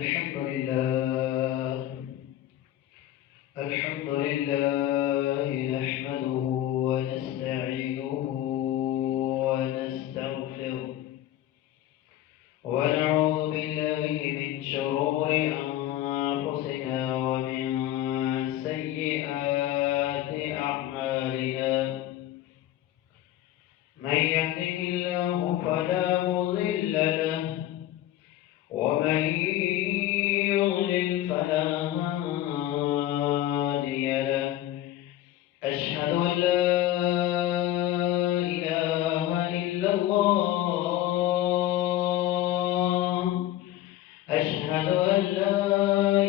الحمد لله الحمد لله نحمده ونستعينه ونستغفره ونعوذ بالله من شرور أنفسنا ومن سيئات أعمالنا من يهده الله فلا مضل له ومن يضلل فلا هادي له أشهد أن لا إله إلا الله أشهد أن لا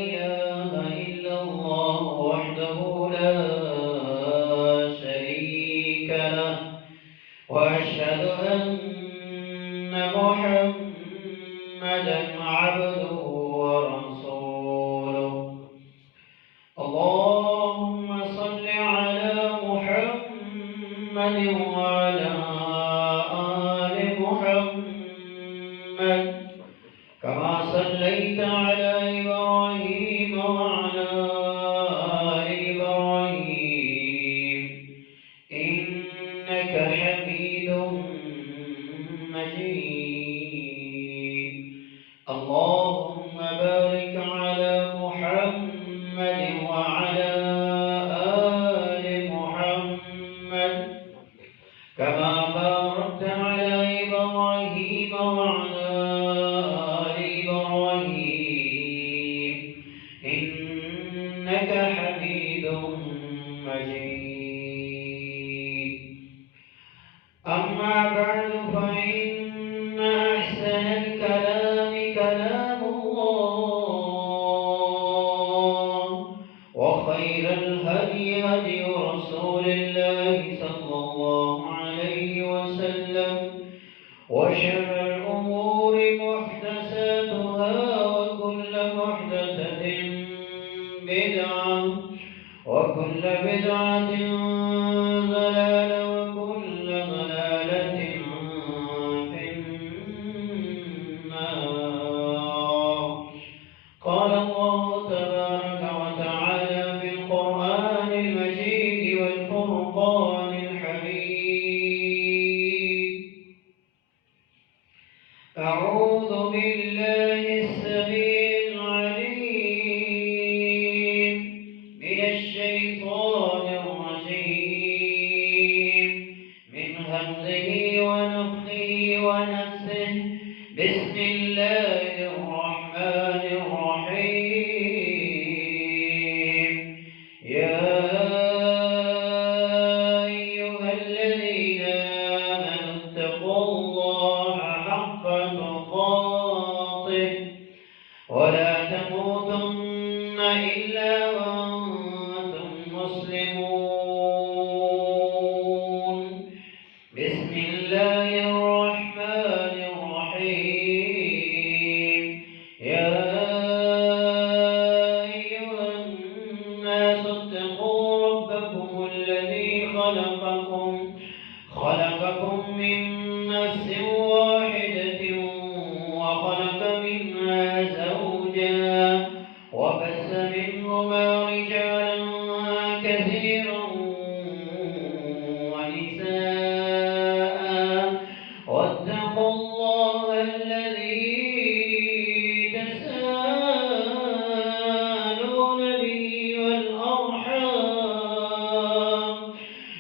إله إلا الله وحده لا شريك له وأشهد أن محمدا عبده ورسوله اللهم صل على محمد وعلى آل محمد كما صليت على إبراهيم وعلى آل إبراهيم إنك حميد مجيد اللهم بارك على محمد وعلى آل محمد كما باركت على إبراهيم وعلى آل إبراهيم إنك حميد مجيد أما بعد فإن أحسن الكلام كلام الله وخير الهدي هدي رسول الله صلى الله عليه وسلم وشر الأمور محدثاتها وكل محدثة بدعة وكل بدعة ضلالة وكل ضلالة في النار قال الله تبارك وتعالى في القرآن المجيد والفرقان الحميد أعوذ بالله السميع العليم من الشيطان الرجيم من همزه ونفخه ونفسه بسم الله الرحمن الرحيم يا أيها الذين آمنوا اتقوا الله حق تقاته ولا تموتن إلا وأنتم مسلمون بسم الله الرحمن الرحيم يا أيها الناس اتقوا ربكم الذي خلقكم من نفس واحدة وخلق منها زوجها وبث منهما رجالا كثيرا ونساء واتقوا الله الذي تساءلون به والأرحام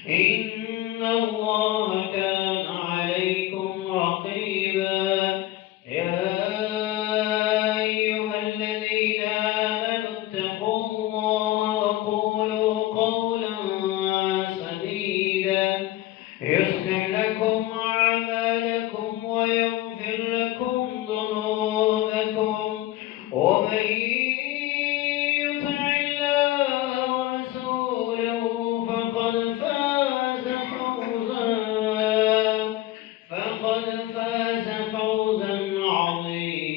إن الله كان عليكم رقيبا يا أيها الذين آمنوا اتقوا الله وقولوا قولا سديدا يصلح لكم أعمالكم ويغفر لكم ذنوبكم ومن يطع الله ورسوله فقد فاز فوزا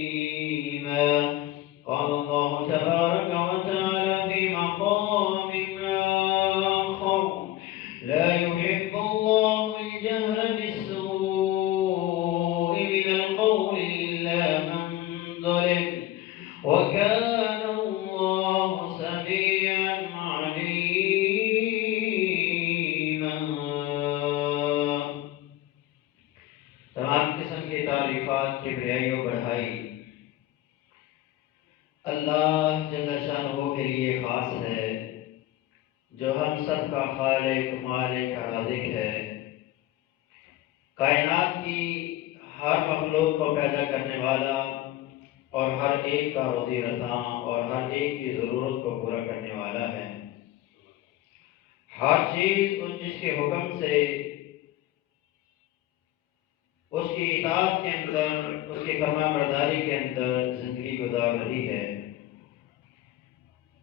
عظيما قال الله تبارك وتعالى في مقام آخر لا يحب الله الجهر بالسوء تمام قسم کی تعریفات کبریائی و بڑھائی اللہ جل شانہ کے لیے خاص ہے، جو ہم سب کا خالق مالک رازق ہے، کائنات کی ہر مخلوق کو پیدا کرنے والا اور ہر ایک کا روزی رساں اور ہر ایک کی ضرورت کو پورا کرنے والا ہے۔ ہر چیز جس کے حکم سے اس کی اطاعت کے اندر، اس کی فرما برداری کے اندر زندگی گزار رہی ہے۔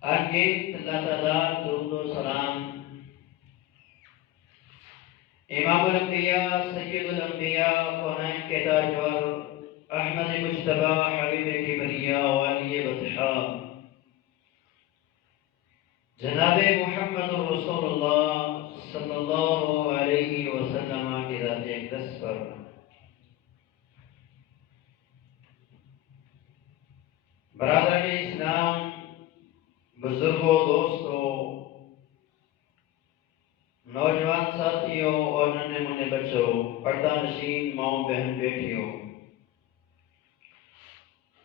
آگے اللہ تعالیٰ درود و سلام امام الانبیاء سید الانبیاء کونین کے تاجور احمد مجتبی حبیب کبریا والی بطحا جناب محمد رسول اللہ صلی اللہ علیہ وسلم کی ذات اقدس پر برادران اسلام، بزرگوں، دوستوں، نوجوان ساتھیوں اور ننھے منھے بچوں، پردہ نشین ماؤں بہن بیٹیوں،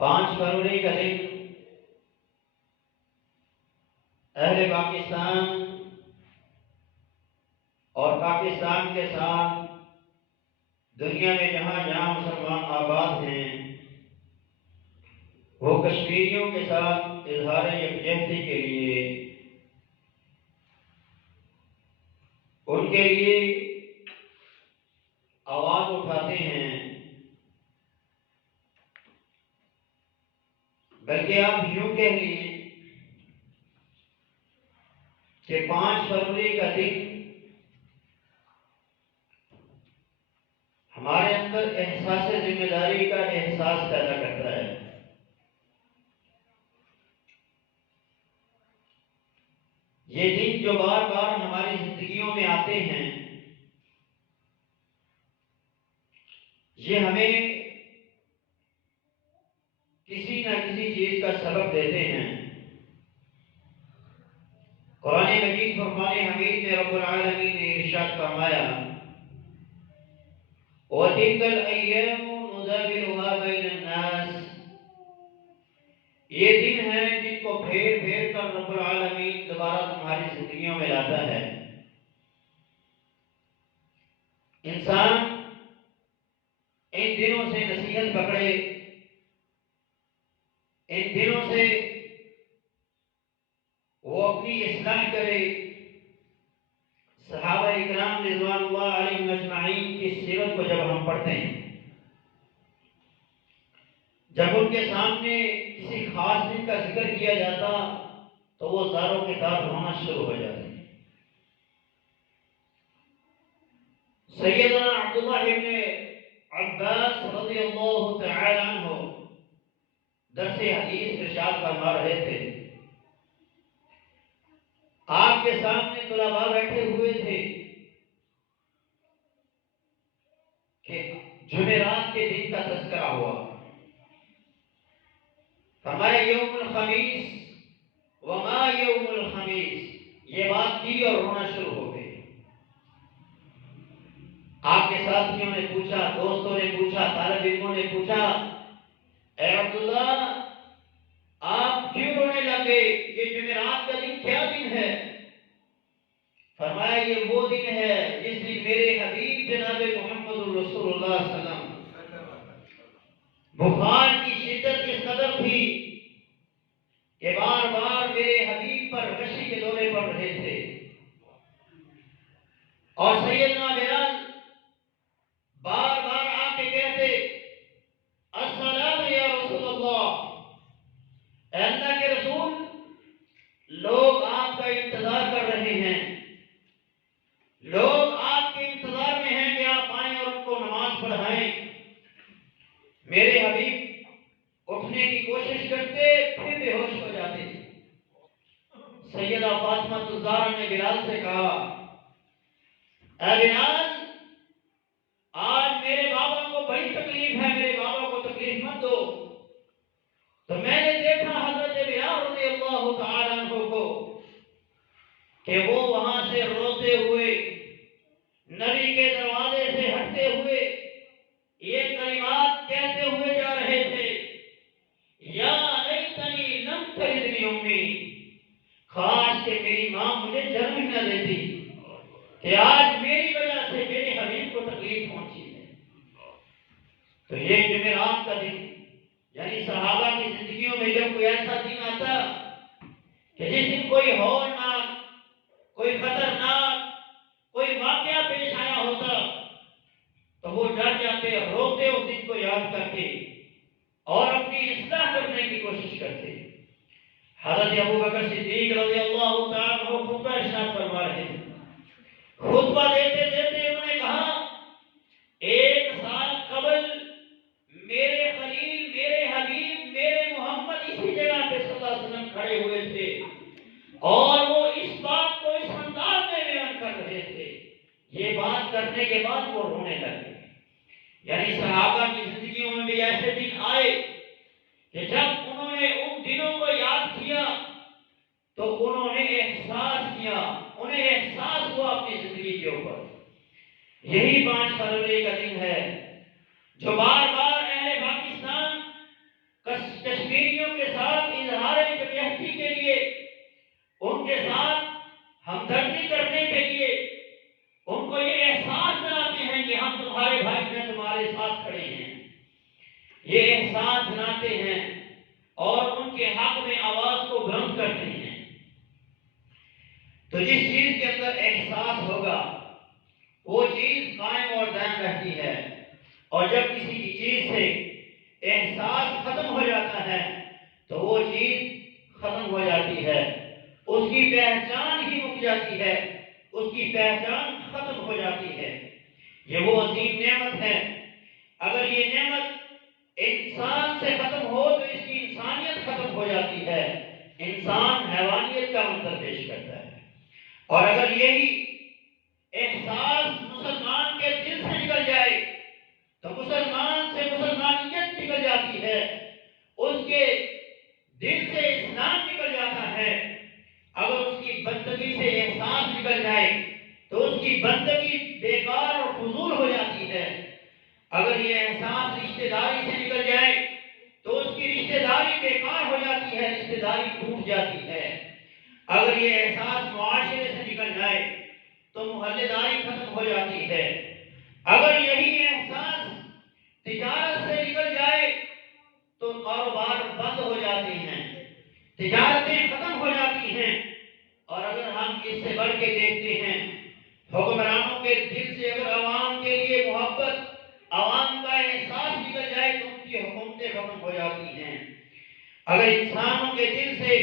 5 فروری کا دن اہل پاکستان اور پاکستان کے ساتھ دنیا میں جہاں جہاں مسلمان آباد ہیں، وہ کشمیریوں کے ساتھ اظہار یکجہتی کے لیے ان کے لیے آواز اٹھاتے ہیں، بلکہ آپ یوں کہہ لیے کہ 5 فروری کا دن ہمارے اندر احساس ذمہ داری کا احساس پیدا کرتا ہے۔ یہ دن جو بار بار ہماری زندگیوں میں آتے ہیں، یہ ہمیں کسی نہ کسی چیز کا سبق دیتے ہیں۔ قرآن مجید فرقان حمید میں رب العالمین نے ارشاد فرمایا وَتِلْكَ الْأَيَّامُ نُدَاوِلُهَا بَيْنَ النَّاسِ، یہ دن ہے جن کو پھیر پھیر کر رب العالمین دوبارہ تمہاری زندگیوں میں لاتا ہے۔ انسان ان دنوں سے نصیحت پکڑے، ان دنوں سے وہ اپنی اصلاح کرے۔ صحابہ اکرام رضوان اللہ علیہم اجمعین کی سیرت کو جب ہم پڑھتے ہیں، جب ان کے سامنے کسی خاص دن کا ذکر کیا جاتا تو وہ زاروں کے دار ہونا شروع ہو جاتے ہیں۔ سیدنا عبداللہ ابن عباس رضی اللہ تعالی عنہ درس حدیث ارشاد فرما رہے تھے، آپ کے سامنے طلباء بیٹھے ہوئے تھے کہ جمعرات کے دن کا تذکرہ ہوا، فرمایا یوم الخمیس وما یوم الخمیس، یہ بات کی اور رونا شروع ہو گئی۔ آپ کے ساتھیوں نے پوچھا، دوستوں نے پوچھا، طالب علموں نے پوچھا، اے عبداللہ آپ کیوں رونے لگے؟ یہ جمعرات کا دن کیا دن ہے؟ فرمایا یہ وہ دن ہے جس دن میرے حبیب جناب محمد رسول اللہ صلی اللہ علیہ وسلم بخار کی شدت اس قدر تھی کہ بار بار میرے حبیب پر غشی کے دورے پڑ رہے تھے، اور سیدنا بلال بار بار آ کے کہتے السلام یا رسول اللہ، اے اللہ کے رسول، لوگ آپ کا انتظار کر رہے ہیں، لوگ آپ کے انتظار میں ہیں کہ آپ آئیں اور ان کو نماز پڑھائیں۔ میرے حبیب اٹھنے کی کوشش کرتے پھر بے ہوش ہو جاتے۔ سیدہ فاطمہ الزہرا نے بلال سے کہا اے بلال، آج میرے بابا کو بڑی تکلیف ہے، میرے بابا کو تکلیف مت دو۔ تو میں نے دیکھا حضرت بلال رضی اللہ تعالیٰ عنہ کو کہ وہ وہاں سے روتے ہوئے، نبی کے دروازے سے ہٹتے ہوئے مجھے جنم ہی نہ دیتی کہ آج میری وجہ سے میرے حبیب کو تکلیف پہنچی ہے۔ تو یہ جمعرات کا دن، یعنی صحابہ کی زندگیوں میں جب کوئی ایسا دن آتا کہ جس دن کوئی ہولناک، کوئی خطرناک، کوئی واقعہ پیش آیا ہوتا تو وہ ڈر جاتے، روتے اس دن کو یاد کر کے اور اپنی اصلاح کرنے کی کوشش کرتے۔ حضرت ابو بکر صدیق رضی اللہ تعالیٰ عنہ خطبہ ارشاد فرما رہے تھے۔ خطبہ دیتے دیتے انہوں نے کہا، 1 سال قبل میرے خلیل، میرے حبیب، میرے محمد اسی جگہ پہ صلی اللہ علیہ وسلم کھڑے ہوئے تھے اور وہ اس بات کو اس انداز میں بیان کر رہے تھے۔ یہ بات کرنے کے بعد وہ رونے لگے۔ یعنی صحابہ کی زندگیوں میں بھی ایسے دن آئے کہ جب انہوں نے ان دنوں کو یاد کیا تو انہوں نے احساس کیا، انہیں احساس ہوا اپنی زندگی کے اوپر۔ یہی 5 فروری کا دن ہے جو بار بار اہل پاکستان کشمیریوں کے ساتھ اظہار یکجہتی کے لیے، ان کے ساتھ ہمدردی کرنے کے لیے ان کو یہ احساس دلاتے ہیں کہ ہم تمہارے بھائی ہیں، تمہارے ساتھ کھڑے ہیں۔ یہ احساس دلاتے ہیں اور ان کے حق میں آواز کو بلند کرتے ہیں۔ تو جس چیز کے اندر احساس ہوگا وہ چیز قائم اور دائم رہتی ہے، اور جب کسی کی چیز سے احساس ختم ہو جاتا ہے تو وہ چیز ختم ہو جاتی ہے، اس کی پہچان ہی رک جاتی ہے، اس کی پہچان ختم ہو جاتی ہے۔ یہ وہ عظیم نعمت ہے، اگر یہ نعمت انسان سے ختم ہو تو اس کی انسانیت ختم ہو جاتی ہے، انسان حیوانیت کا منظر پیش کرتا ہے۔ اور اگر یہی احساس مسلمان کے دل سے نکل جائے تو مسلمان سے مسلمانیت نکل جاتی ہے، اس کے دل سے اسلام نکل جاتا ہے۔ اگر اس کی بندگی سے احساس نکل جائے تو اس کی بندگی بیکار اور فضول ہو جاتی ہے۔ اگر یہ احساس رشتہ داری سے نکل جائے تو اس کی رشتہ داری بیکار ہو جاتی ہے، رشتہ داری ٹوٹ جاتی ہے۔ اگر یہ احساس معاشرے سے نکل جائے تو محلے داری ختم ہو جاتی ہے۔ اگر یہی احساس تجارت سے نکل جائے تو کاروبار بند ہو جاتے ہیں، تجارتیں ختم ہو جاتی ہیں۔ اور اگر ہم اس سے بڑھ کے دیکھتے ہیں، حکمرانوں کے دل سے اگر عوام کے لیے محبت، عوام کا احساس نکل جائے تو ان کی حکومتیں ختم ہو جاتی ہیں۔ اگر انسانوں کے دل سے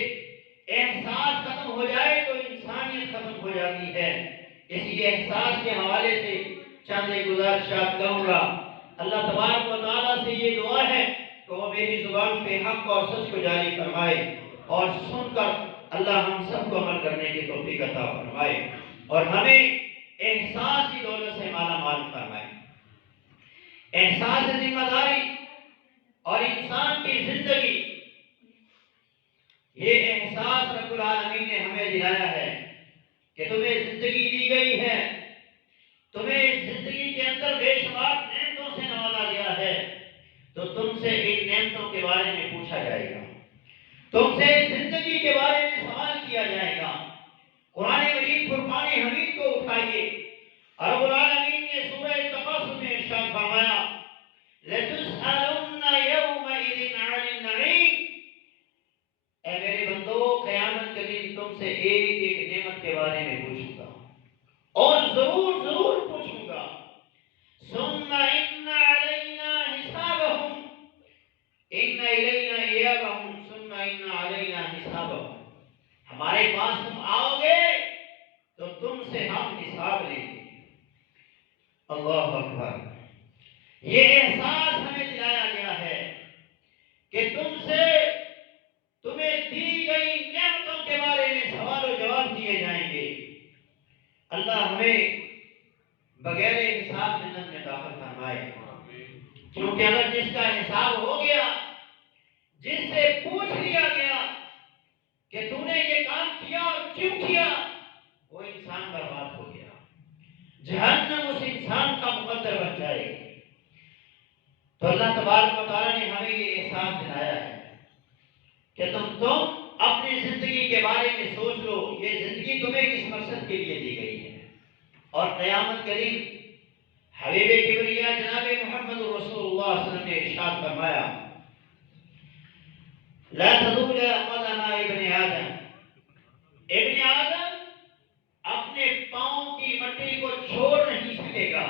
احساس ختم ہو جائے تو انسانیت ختم ہو جاتی ہے۔ اسی احساس کے حوالے سے چند ایک گزارشات کروں گا۔ اللہ تبارک و تعالیٰ سے یہ دعا ہے کہ وہ میری زبان پہ حق اور سچ کو جاری فرمائے، اور سن کر اللہ ہم سب کو عمل کرنے کی توفیق عطا فرمائے، اور ہمیں احساس کی دولت سے مالا مال فرمائے۔ احساس ذمہ داری اور انسان کی زندگی، یہ احساس رب العالمین نے ہمیں دلایا ہے کہ تمہیں زندگی دی گئی ہے، تمہیں اس زندگی کے اندر بے شمار نعمتوں سے نوازا گیا ہے، تو تم سے ان نعمتوں کے بارے میں پوچھا جائے گا، تم سے زندگی کے بارے میں سوال کیا جائے گا۔ قرآن مجید فرقان حمید کو اٹھائیے، رب العالمین نے سورہ تقاصر میں ارشاد فرمایا، لَتُسْأَلُنَّ يَوْمَئِذٍ عَنِ النَّعِيمِ، اے میرے بندو قیامت کے دن تم سے ایک ایک نعمت کے بارے میں پوچھوں گا، اور ضرور ضرور پوچھوں گا۔ ثُمَّ إِنَّ عَلَيْنَا حِسَابَهُمْ، إِنَّ إِلَيْنَا إِيَابَهُمْ ثُمَّ إِنَّ عَلَيْنَا حِسَابَهُمْ، ہمارے پاس تم آؤ گے تو تم سے ہم حساب لیں گے۔ اللہ اکبر۔ یہ احساس ہمیں دلایا گیا ہے کہ تمہیں دی گئی نعمتوں کے بارے میں سوال و جواب دیے جائیں گے۔ اللہ ہمیں بغیر حساب جنت میں داخل فرمائے، کیونکہ اگر جس کا حساب ہو گیا، جس سے پوچھ لیا گیا کہ تو نے یہ کام کیا اور کیوں کیا، وہ انسان برباد ہو گیا، جہنم اس انسان کا مقدر بن جائے گی۔ تو اللہ تبارک و تعالیٰ نے ہمیں یہ احساس دلایا ہے کہ تم اپنی زندگی کے بارے میں سوچ لو، یہ زندگی تمہیں کس اور قیامت کے دن حبیب کبریا جناب محمد رسول اللہ صلی اللہ علیہ وسلم نے ارشاد فرمایا لا تزول قدم ابن آدم، ابن آدم اپنے پاؤں کی مٹی کو چھوڑ نہیں سکے گا،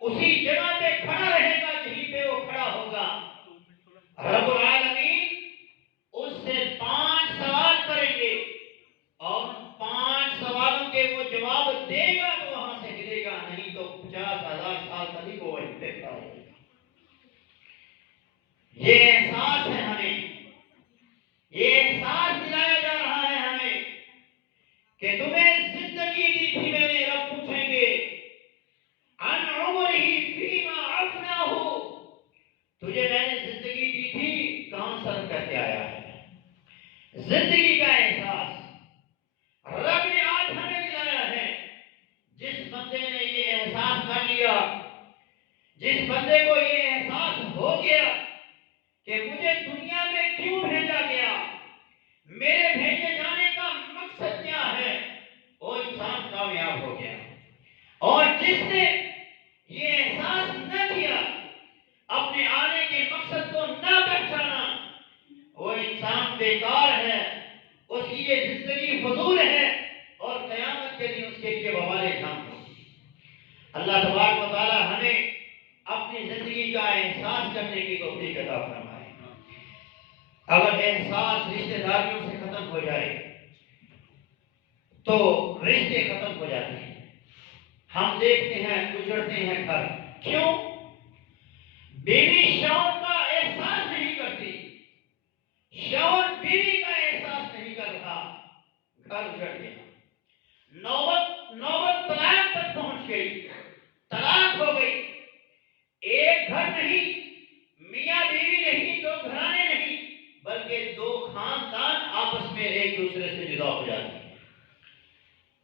اسی جگہ پہ کھڑا رہے گا جہیں پہ وہ کھڑا ہوگا۔ رب العالمین اس سے 5 سوال کریں گے اور 5 سوالوں کے وہ جواب دے گا تو وہاں سے ہلے گا، نہیں تو 50,000 سال تک وہ وہیں پہ کھڑا رہے گا۔ یہ احساس ہے ہمیں، یہ احساس دلایا جا رہا ہے ہمیں کہ تمہیں زندگی دی تھی میں نے، رب پوچھیں گے عن عمرہ فیما افناہ، تجھے میں نے زندگی دی تھی کہاں صرف کرتے آیا ہے؟ زندگی کا احساس رب نے آج ہمیں دلایا ہے۔ جس بندے نے یہ احساس کر لیا، جس بندے کو یہ احساس ہو گیا کہ مجھے دنیا میں کیوں بھیجا گیا، میرے بھیجے جانے کا مقصد کیا ہے، وہ انسان کامیاب ہو گیا۔ اور جس نے یہ احساس نہ کیا، اپنے آنے کے مقصد کو نہ پہچانا، وہ انسان بیکار ہے، اس کی یہ زندگی فضول ہے اور قیامت کے دن اس کے لیے وبال جان ہوگی۔ اللہ تبارک و تعالی ہمیں اپنی زندگی کا احساس کرنے کی توفیق عطا فرمائے۔ اگر احساس رشتہ داریوں سے ختم ہو جائے تو رشتے ختم ہو جاتے ہیں۔ ہم دیکھتے ہیں گزرتے ہیں گھر، کیوں؟ بیوی شوہر کا احساس نہیں کرتی، شوہر بیوی کا احساس نہیں کر رہا، گھر اجڑ گیا، نوبت طلاق تک پہنچ گئی، طلاق ہو گئی۔ ایک گھر نہیں، میاں بیوی نہیں، 2 گھرانے نہیں، بلکہ 2 خاندان آپس میں ایک دوسرے سے جدا ہو جاتے ہیں۔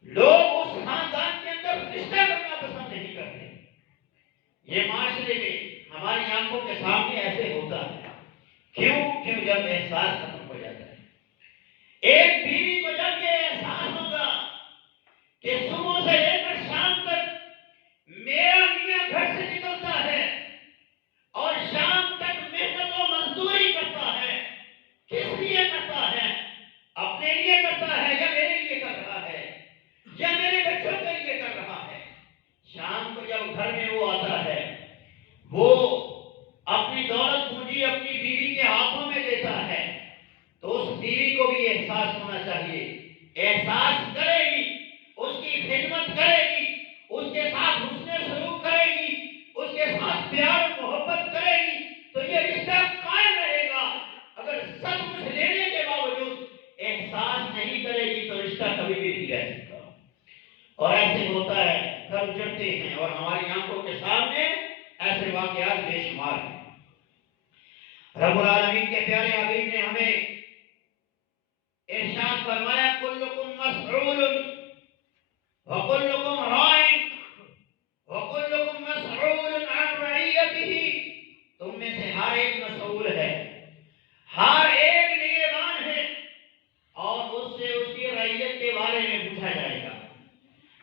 لوگ اس خاندان کے اندر رشتہ کرنا پسند نہیں کرتے۔ یہ معاشرے میں ہماری آنکھوں کے سامنے ایسے ہوتا ہے، کیوں جب احساس ختم ہو جاتا ہے۔ ایک بیوی کو جب یہ احساس ہوگا کہ صبح سے لے کر شام تک میرا میاں گھر سے نکلتا ہے اور شام تک محنت و مزدوری کرتا ہے، کس لیے کرتا ہے؟ اپنے لیے کرتا ہے یا میرے لیے کر رہا ہے یا میرے بچوں کے لیے کر رہا ہے؟ شام کو جب گھر میں وہ آتا ہے، وہ اپنی دولت پونجی اپنی بیوی کے ہاتھوں میں دیتا ہے، تو اس بیوی کو بھی احساس ہونا چاہیے، احساس کرے گی، اس کی خدمت کرے گی، اس کے ساتھ حسن سلوک کرے گی، اس کے ساتھ پیار محبت کرے گی، تو یہ رشتہ قائم رہے گا۔ اگر سب کچھ لینے کے باوجود احساس نہیں کرے گی تو رشتہ کبھی بھی نہیں رہ سکتا۔ اور ایسے ہوتا ہے، گھر اجڑتے ہیں اور ہماری آنکھوں کے سامنے ایسے واقعات بے شمار ہیں۔ رب العالمین کے پیارے حبیب نے ہمیں ارشاد فرمایا کلکم مسئول وکلکم راع وکلکم مسئول عن رعیتہ، تم میں سے ہر ایک مسئول ہے، ہر ایک نگہبان ہے، اور اس سے اس کی رعیت کے بارے میں پوچھا جائے گا۔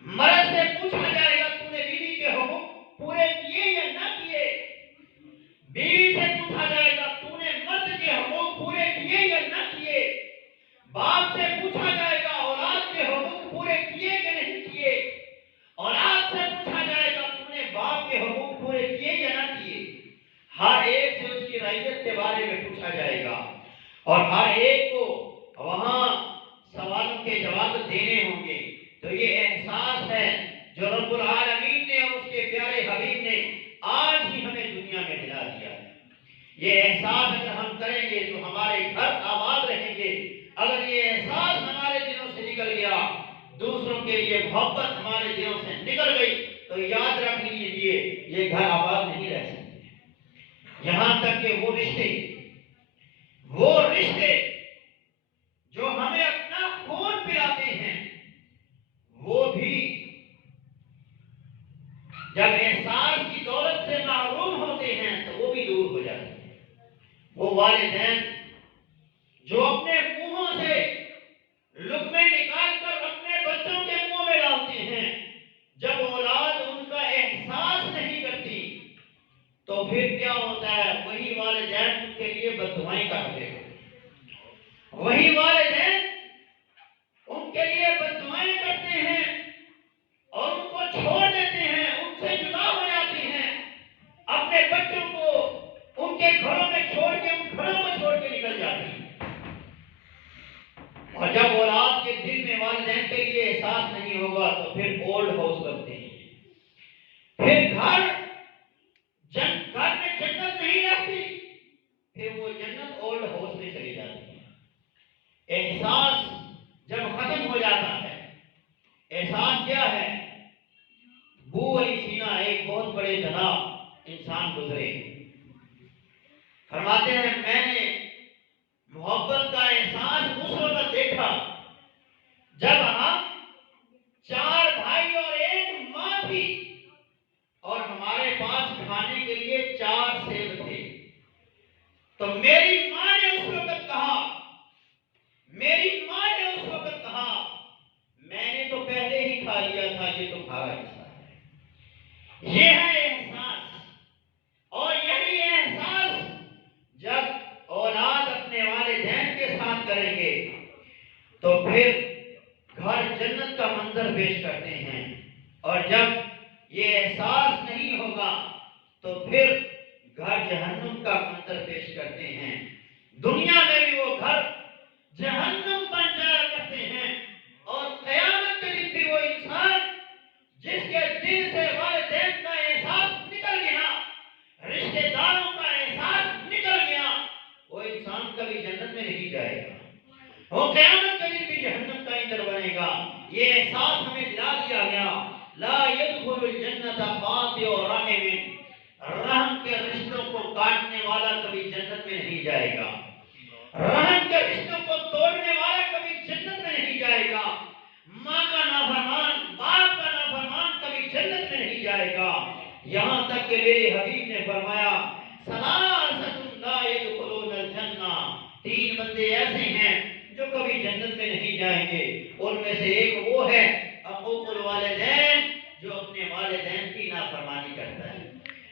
مرد سے پوچھا جائے گا تو نے بیوی کے حقوق پورے کیے یا نہ کیے، بیوی سے پوچھا جائے گا تو نے مرد کے حقوق پورے کیے یا نہ کیے، باپ سے پوچھا جائے گا اولاد کے حقوق پورے کیے کہ نہیں کیے، اولاد سے پوچھا جائے گا تو نے باپ کے حقوق پورے کیے یا نہ کیے۔ ہر ایک سے اس کی رعیت کے بارے میں پوچھا جائے گا اور ہر ایک کو وہاں سوالوں کے جواب دینے ہوں گے۔ تو یہ احساس ہے جو رب العالمین نے اور اس کے پیارے حبیب نے آج ہی ہمیں دنیا میں دلا دیا ہے۔ یہ احساس اگر ہم کریں گے تو ہمارے گھر آباد رہیں گے۔ اگر یہ احساس ہمارے دلوں سے نکل گیا، دوسروں کے لیے محبت ہمارے دلوں سے نکل گئی، تو یاد رکھ لیجیے یہ گھر آباد نہیں رہ سکتے۔ یہاں تک کہ وہ رشتے جو ہمیں اپنا خون پلاتے ہیں، وہ بھی جب احساس کی دولت سے محروم ہوتے ہیں تو وہ بھی دور ہو جاتے ہیں۔ وہ والدین جو اپنے منہوں سے لقمے نکال کر اپنے بچوں کے منہ میں ڈالتے ہیں، پھر کیا ہوتا ہے؟ وہی والدین ان کے لیے بددعائیں کرتے ہیں، وہی والدین ان کے لیے بددعائیں کرتے ہیں اور ان کو چھوڑ دیتے ہیں، ان سے جدا ہو جاتے ہیں، اپنے بچوں کو ان کے گھروں میں چھوڑ کے، ان گھروں کو چھوڑ کے نکل جاتے ہیں۔ اور جب اولاد کے دل میں والدین کے لیے احساس نہیں ہوگا تو پھر اولڈ ہاؤس بنتے ہیں، پھر گھر میں جنت نہیں رہتی، پھر وہ جنت اولڈ ہاؤس میں چلی جاتی ہے۔ احساس جب ختم ہو جاتا ہے، احساس کیا ہے؟ بو علی سینا ایک بہت بڑے جناب انسان گزرے، فرماتے ہیں میں نے محبت کا احساس اس وقت دیکھا جب ہم 4 بھائی اور 1 ماں تھی اور ہمارے پاس کھانے کے لیے 4 سیب تھے، تو میری ماں نے اس وقت کہا، میں نے تو پہلے ہی کھا لیا تھا، یہ تمہارا حصہ ہے۔ یہ ہے احساس، اور یہی احساس جب اولاد اپنے والدین کے ساتھ کریں گے تو پھر گھر جنت کا منظر پیش کرتے ہیں، اور جب یہ احساس نہیں ہوگا تو پھر گھر جہنم کا منظر پیش کرتے ہیں۔ دنیا میں بھی وہ گھر جہنم بن جایا کرتے ہیں، اور قیامت کے دن بھی وہ انسان جس کے دل سے والدین کا احساس نکل گیا، رشتہ داروں کا احساس نکل گیا، وہ انسان کبھی جنت میں نہیں جائے گا، وہ قیامت کے دن بھی جہنم کا ایندھن بنے گا۔ یہ احساس ہمیں دلا دیا گیا، لا يدخل الجنت قاطع رحم، رحم کے رشتوں کو کاٹنے والا کبھی جنت میں نہیں جائے گا، رحم کے رشتوں کو توڑنے والا کبھی جنت میں نہیں جائے گا، ماں کا نافرمان، باپ کا نافرمان کبھی جنت میں نہیں جائے گا۔ یہاں تک کہ میرے حبیب نے فرمایا ثلاثۃ لا يدخلون الجنہ، 3 بندے ایسے ہیں جو کبھی جنت میں نہیں جائیں گے، ان میں سے ایک وہ ہے عقوق الوالدین، جو اپنے والدین کی نافرمانی کرتا ہے۔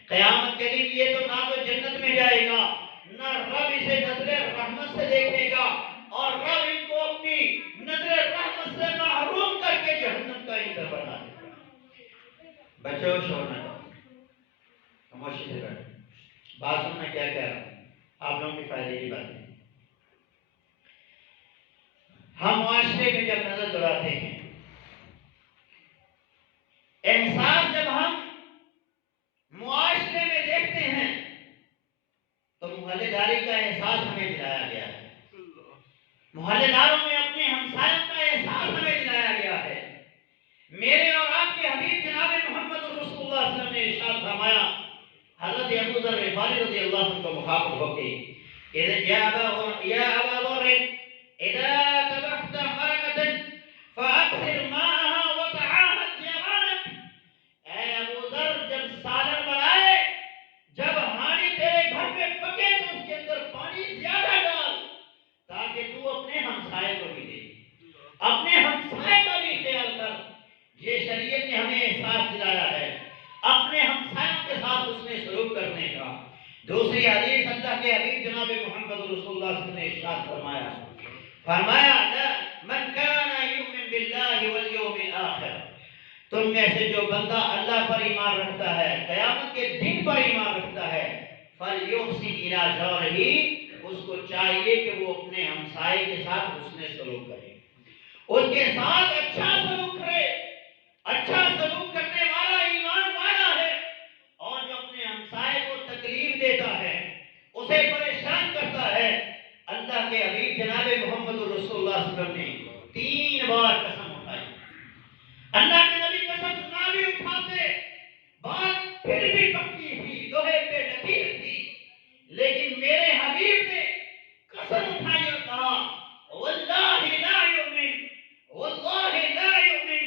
قیامت کے دن یہ تو نہ تو جنت میں جائے گا، نہ رب اسے نظر رحمت سے دیکھے گا، اور رب ان کو اپنی نظر رحمت سے محروم کر کے جہنم کا ایندھن بنا دے گا۔ بچوں شور نہ کرو، خاموشی سے بیٹھو، بات سننا کیا کہہ رہا ہوں، آپ لوگوں کے فائدے کی بات ہے۔ ہم معاشرے میں جب نظر دوڑاتے ہیں، احساس جب ہم معاشرے میں دیکھتے ہیں تو محلے داری کا احساس ہمیں دلایا گیا ہے، محلے داروں میں اپنے ہمسایوں کا احساس ہمیں دلایا گیا ہے۔ میرے اور آپ کے حبیب جناب محمد رسول اللہ صلی اللہ علیہ وسلم نے ارشاد فرمایا، حضرت ابو ذر غفاری رضی اللہ عنہ کو مخاطب ہو کے یا ابا ذر اذا تبخت مرقة فاکثر ماءها وتعاهد جيرانك، اے ابو ذر جب سالن بنائے، جب ہانی تیرے گھر میں پکے تو اس کے اندر پانی زیادہ ڈال تاکہ تو اپنے ہمسائے کو بھی دے، اپنے ہمسائے کا بھی خیال کر۔ یہ شریعت نے ہمیں احساس دلایا ہے اپنے ہمسایوں کے ساتھ اس نے سلوک کرنے کا۔ دوسری حدیث اللہ کے حبیب جناب محمد رسول اللہ صلی اللہ علیہ وسلم نے ارشاد فرمایا من کان یؤمن باللہ والیوم الآخر، تم میں سے جو بندہ اللہ پر ایمان رکھتا ہے، قیامت کے دن پر ایمان رکھتا ہے، فلیحسن الی جارہ، اس کو چاہیے کہ وہ اپنے ہمسائے کے ساتھ حسن سلوک کرے، اس کے ساتھ اچھا سلوک کرے۔ اچھا سلوک کرنے والا ایمان والا ہے، اور جو اپنے ہمسائے کو تکلیف دیتا ہے، اسے پریشان کرتا ہے، اللہ کے حبیب جناب محمد رسول اللہ صلی اللہ علیہ وسلم نے 3 بار قسم اٹھائی۔ اللہ کے نبی قسم نہ بھی اٹھاتے، بات پھر بھی پکی تھی، لوہے پہ لکیر تھی، لیکن میرے حبیب نے قسم اٹھائی اور کہا واللہ لا یؤمن، واللہ لا یؤمن،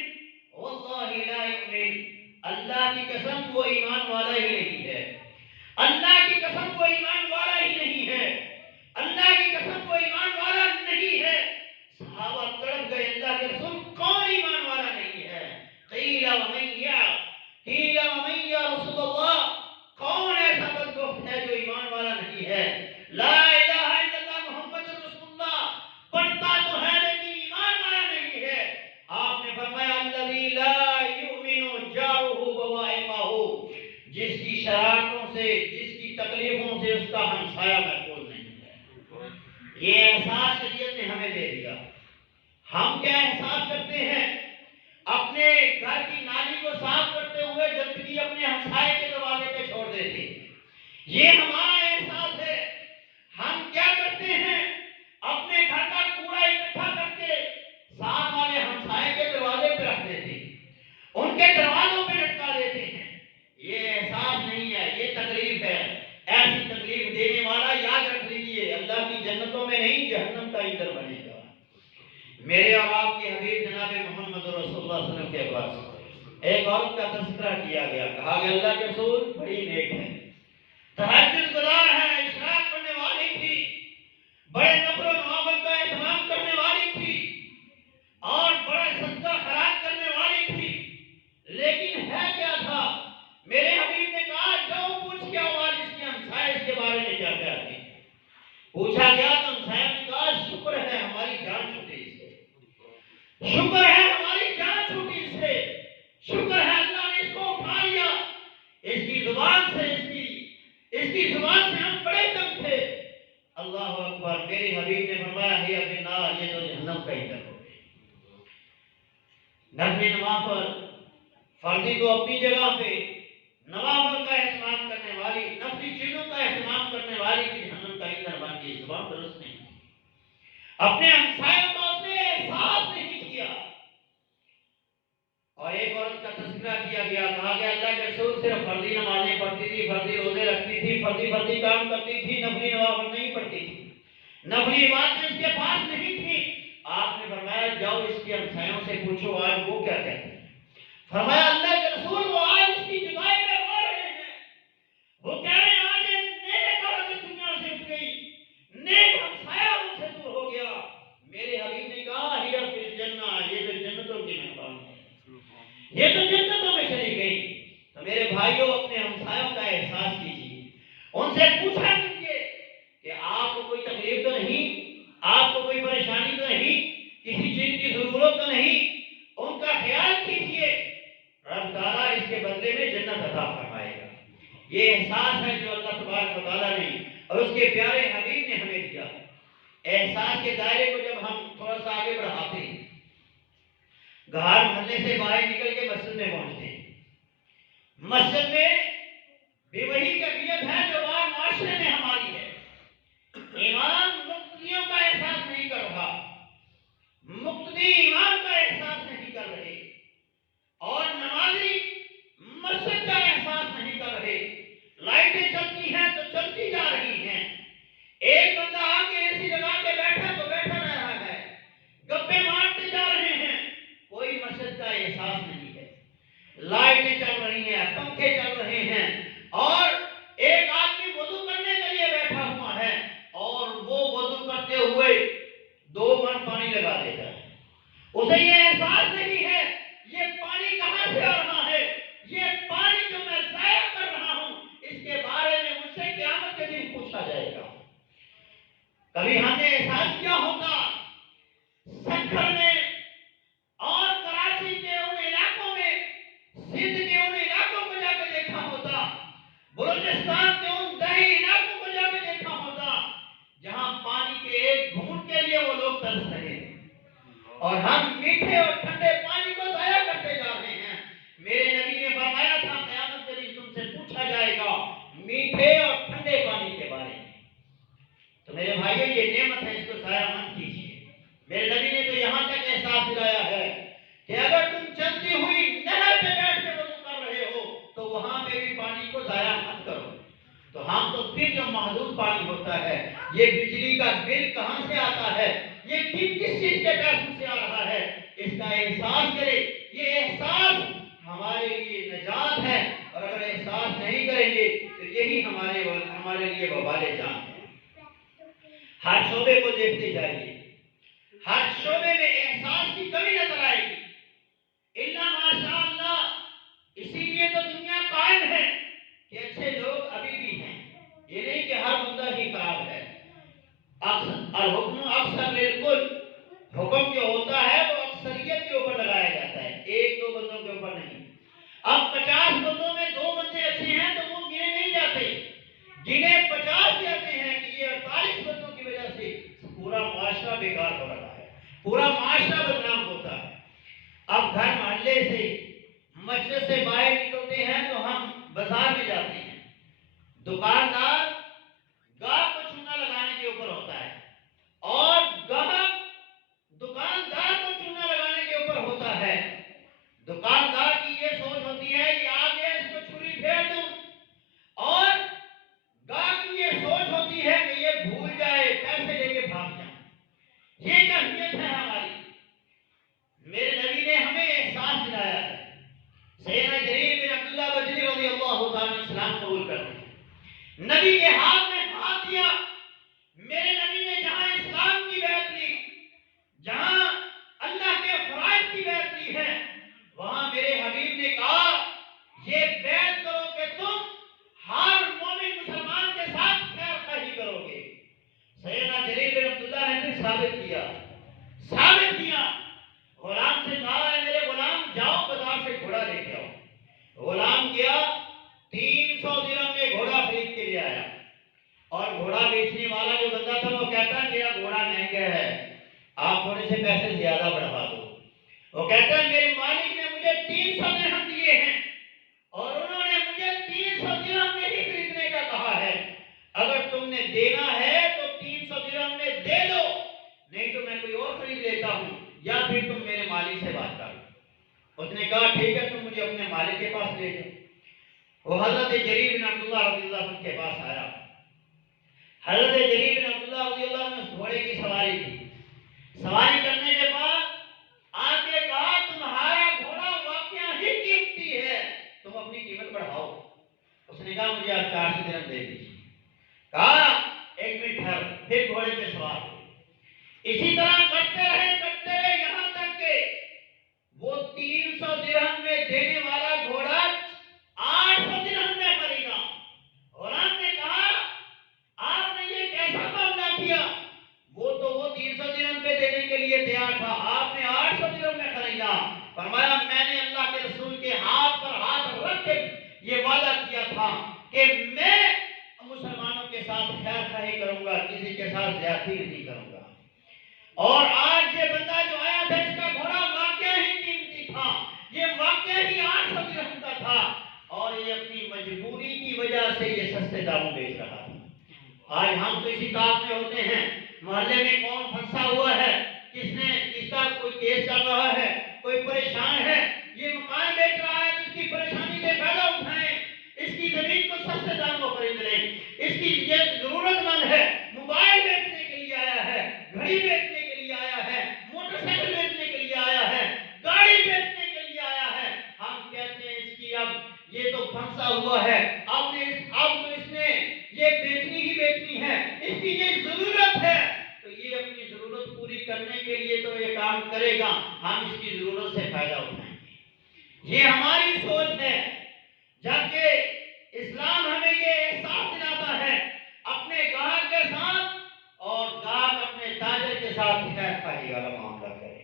واللہ لا یؤمن، اللہ کی قسم وہ ایمان والا ہی نہیں ہے، اللہ کی قسم وہ ایمان والا ہی نہیں ہے، اللہ کی قسم وہ ایمان والا نہیں ہے۔ صحابہ تڑپ گئے، اللہ کے رسول تکلیفوں سے اس کا ہمسایہ محفوظ نہیں ہے۔ یہ احساس شریعت نے ہمیں دے دیا۔ ہم کیا احساس کرتے ہیں؟ اپنے گھر کی نالی کو صاف کرتے ہوئے گندگی اپنے ہمسائے کے دروازے پہ چھوڑ دیتے ہیں۔ یہ ہمارا احساس ہے۔ ہم کیا کرتے ہیں؟ اپنے گھر کا کوڑا اکٹھا کر کے ساتھ والے ہمسائے کے دروازے پہ رکھ دیتے ہیں، ان کے دروازوں پہ لٹکا دیتے ہیں۔ یہ احساس نہیں ہے، یہ تکلیف ہے۔ ایسی تکلیف دینے والا یاد رکھ لیجیے اللہ کی جنتوں میں نہیں جہنم کا ایندھن بنے گا۔ میرے اور آپ کے حبیب جناب محمد رسول اللہ صلی اللہ علیہ وسلم کے پاس ایک عورت کا تذکرہ کیا گیا، کہا کہ اللہ کے رسول بڑی نیک ہے، تہجد گزار ہے، اشراق پڑھنے والی تھی، بڑے نفل و نوافل کا اہتمام کرنے والی تھی اور بڑا صدقہ خیرات کرنے والی تھی، لیکن ہے کیا تھا؟ میرے حبیب نے کہا جاؤ پوچھ کے آؤ آج اس کے ہمسائے اس کے بارے میں کیا کہتے ہیں۔ پوچھا گیا تو ہمسایہ نے کہا شکر ہے ہماری جان چھوٹی سے، شکر ہے ہماری جان چھوٹی سے، شکر ہے اللہ نے اس کو اٹھا لیا، اس کی زبان سے ہم بڑے تنگ تھے۔ اللہ اکبر۔ میرے حبیب نے فرمایا ہے ابن نار، یہ تو جہنم کا ایندھن ہو گئی۔ نفل نوافل فرضی تو اپنی جگہ پہ، نوافل کا اہتمام کرنے والی، نفلی چیزوں کا اہتمام کرنے والی کی جہنم کا ایندھن بن گئی۔ زبان درست نہیں تھی، اپنے ہمسایوں کا اس نے احساس نہیں کیا۔ اور ایک عورت کا تذکرہ کیا گیا، کہا کہ اللہ کے رسول صرف فرضی نمازیں پڑھتی تھی، فرضی روزے رکھتی تھی، فرضی کام کرتی تھی، نفلی نوافل نہیں پڑھتی تھی، نفلی عبادتیں اس کے پاس نہیں تھی۔ آپ نے فرمایا جاؤ اس کے ہمسایوں سے پوچھو آج وہ کیا کہتے ہیں۔ فرمایا اللہ کے رسول وہ آج اس کی جدائی میں رو رہے ہیں، وہ کہہ رہے ہیں آج نیک عورت دنیا سے اٹھ گئی، نیک ہمسایہ ان سے دور ہو گیا۔ میرے حبیب نے کہا ہی فی الجنہ، یہ تو جنتوں کی مہمان ہے، یہ تو جنتوں میں چلی گئی۔ تو میرے بھائیوں اپنے ہمسایوں کا احساس کیجیے، ان سے پوچھا کیجیے کہ آپ کو کوئی تکلیف تو نہیں، آپ کو کوئی پریشانی تو نہیں، کسی چیز کی ضرورت تو نہیں، ان کا خیال کیجیے، رب تعالیٰ اس کے بدلے میں جنت عطا فرمائے گا۔ یہ احساس ہے جو اللہ تبارک و تعالیٰ نے اور اس کے پیارے حبیب نے ہمیں دیا۔ احساس کے دائرے کو جب ہم تھوڑا سا آگے بڑھاتے ہیں، گھر محلے سے باہر نکل کے مسجد میں پہنچتے ہیں، مسجد میں بھی وہی کیفیت ہے جو باہر معاشرے میں ہماری ہے۔ امام مقتدیوں کا احساس نہیں کر رہا، مقتدی امام کا احساس نہیں کر رہے، اور نمازی مسجد کا احساس نہیں کر رہے۔ لائٹیں چلتی ہیں تو چلتی جا رہی ہیں، ایک بندہ آ کے ایسی لگا کے بیٹھا تو بیٹھا رہ رہا ہے، گپے مارتے جا رہے ہیں، کوئی مسجد کا احساس نہیں ہے۔ لائٹیں چل رہی ہیں، پنکھے چل رہے ہیں، اور ایک آدمی وضو کرنے کے لیے بیٹھا ہوا ہے اور وہ وضو کرتے ہوئے 2 من پانی لگا دیتا ہے۔ اسے یہ احساس نہیں ہے یہ پانی کہاں سے آ رہا ہے، یہ پانی جو میں ضائع کر رہا ہوں اس کے بارے میں مجھ سے قیامت کے دن پوچھا جائے گا۔ کبھی ہم نے احساس کیا ہوتا سکھر میں اور کراچی کے ان علاقوں میں، سندھ کے ان علاقوں کو جا کے دیکھا ہوتا، بلوچستان کے ان دیہی علاقوں کو جا کے دیکھا ہوتا جہاں پانی کے ایک گھونٹ کے لیے وہ لوگ ترس رہے ہیں، اور ہم میٹھے اور ٹھنڈے پانی کو ضائع کرتے جا رہے ہیں۔ میرے نبی نے فرمایا تھا قیامت کے دن تم سے پوچھا جائے گا میٹھے اور ٹھنڈے پانی کے بارے میں۔ تو میرے بھائیوں یہ نعمت ہے، اس کو ضائع مت کیجیے۔ میرے نبی نے تو یہاں تک احساس دلایا ہے کہ اگر تم چلتی ہوئی نہر پہ بیٹھ کے وضو کر رہے ہو تو وہاں پہ بھی پانی کو ضائع مت کرو۔ تو ہم تو پھر جو محدود پانی ہوتا ہے، یہ بجلی کا بل کہاں سے آتا ہے، یہ کس چیز کے پیسوں سے آ رہا ہے، اس کا احساس کرے۔ یہ احساس ہمارے لیے نجات ہے، اور اگر احساس نہیں کریں گے تو یہی ہمارے لیے وبال جان ہے۔ ہر شعبے کو دیکھتے جائیے، ہر شعبے میں احساس کی کمی نظر آئے گی، الا ماشاء اللہ۔ اسی لیے تو دنیا قائم ہے کہ اچھے لوگ ابھی بھی ہیں، یہ نہیں کہ ہر بندہ ہی خراب ہے۔ الحکم اکثر بالکل، حکم جو ہوتا ہے وہ اکثریت کے اوپر لگایا جاتا ہے، 1-2 بندوں کے اوپر نہیں۔ اب 50 بندوں میں 2 بندے اچھے ہیں تو وہ گنے نہیں جاتے، جنہیں 50 کہتے ہیں کہ یہ 48 بندوں کی وجہ سے پورا معاشرہ بیکار ہو رہا ہے، پورا معاشرہ بدنام ہوتا ہے۔ اب گھر محلے سے مسجد سے باہر نکلتے ہیں تو ہم بازار میں جاتے ہیں، دکاندار گاہک کو چونا لگانے کے اوپر ہوتا ہے اور گاہک دکاندار کو چونا لگانے کے اوپر ہوتا ہے۔ دکاندار کی یہ سوچ ہوتی ہے کہ آگے اس کو چھری پھیر دوں، اور گاہک کی یہ سوچ ہوتی ہے کہ یہ بھول جائے، پیسے لے کے بھاگ جائیں۔ یہ کیفیت ہے ہماری۔ میرے نبی نے ہمیں احساس دلایا ہے۔ سیدنا جریر بن عبداللہ بجلی رضی اللہ تعالیٰ عنہ اسلام قبول کرتے ہیں، نبی کے ہاتھ میں ہاتھ دیا۔ میرے نبی نے جہاں اسلام کی بیعت لی، جہاں اللہ کے فرائض کی بیعت لی ہے، وہاں میرے حبیب نے کہا یہ بیعت کرو کہ تم ہر مومن مسلمان کے ساتھ خیر خواہی کرو گے۔ سیدنا جریر بن عبداللہ نے پھر ثابت کیا، غلام سے کہا ہے میرے غلام جاؤ بازار سے گھوڑا لے کے آؤ۔ غلام گیا، 300 درہم میں گھوڑا خرید کے لے آیا، اور گھوڑا بیچنے والا جو بندہ تھا وہ کہتا ہے میرا گھوڑا مہنگا ہے، آپ تھوڑے سے پیسے زیادہ بڑھا دو۔ وہ کہتا ہے میرے مالک نے مجھے 300 درہم دیے ہیں اور انہوں نے مجھے 300 درہم میں ہی خریدنے کا کہا ہے، اگر تم نے دینا ہے تو 300 درہم میں دے دو، نہیں تو میں کوئی اور خرید لیتا ہوں، یا پھر تم میرے مالک سے بات کرو۔ اس نے کہا ٹھیک ہے تم مجھے اپنے مالک کے پاس لے جاؤ۔ وہ حضرت جریر بن عبداللہ رضی اللہ عنہ کے پاس آیا۔ حضرت جریر بن عبداللہ رضی اللہ عنہ نے گھوڑے کی سواری کی، سواری کرنے کے بعد آ کے کہا تمہارا گھوڑا واقعہ ہی قیمتی ہے، تم اپنی قیمت بڑھاؤ۔ اس نے کہا مجھے آپ 400 درہم دے دیجیے۔ کہا ایک منٹ ٹھہر، پھر گھوڑے پہ سوار ہوئے۔ اسی طرح کرتے رہے یہاں تک کہ وہ 300 درہم میں دینے والا گھوڑا 800 درہم میں خریدا۔ غلام نے کہا آپ نے یہ کیسا معاملہ کیا؟ وہ 300 درہم پہ دینے کے لیے تیار تھا، آپ نے 800 درہم میں خریدا۔ فرمایا میں نے اللہ کے رسول کے ہاتھ پر ہاتھ رکھ کے یہ وعدہ کیا تھا کہ میں مسلمانوں کے ساتھ خیر خواہی کروں گا، کسی کے ساتھ زیادتی نہیں کروں گا۔ اور آج یہ بندہ جو آیا تھا اس کا گھوڑا واقعہ ہی قیمتی تھا، یہ واقعہ ہی 800 درہم کا تھا، اور یہ اپنی مجبوری کی وجہ سے یہ سستے داموں بیچ رہا تھا۔ آج ہم تو اسی کام میں ہوتے ہیں، محلے میں کون پھنسا ہوا ہے، کس کا کوئی کیس چل رہا ہے، کوئی پریشان ہے، یہ مکان بیچ رہا ہے تو اس کی پریشانی سے فائدہ اٹھائیں، اس کی زمین کو سستے داموں خرید لیں، اس کی یہ ضرورت مند ہے، موبائل بیچنے کے لیے آیا ہے، گھڑی بیچنے کے لیے آیا ہے، موٹر سائیکل بیچنے کے لیے آیا ہے، گاڑی بیچنے کے لیے آیا ہے، ہم کہتے ہیں اس کی اب یہ تو پھنسا ہوا ہے، اب تو اس نے یہ بیچنی ہی بیچنی ہے، اس کی یہ ضرورت ہے تو یہ اپنی ضرورت پوری کرنے کے لیے تو یہ کام کرے گا، ہم اس کی ضرورت سے فائدہ اٹھائیں گے۔ یہ ہماری سوچ ہے، جبکہ اسلام ہمیں یہ احساس دلاتا ہے اپنے گاہک کے ساتھ اور گاہک اپنے تاجر کے ساتھ خیر خواہی والا معاملہ کرے۔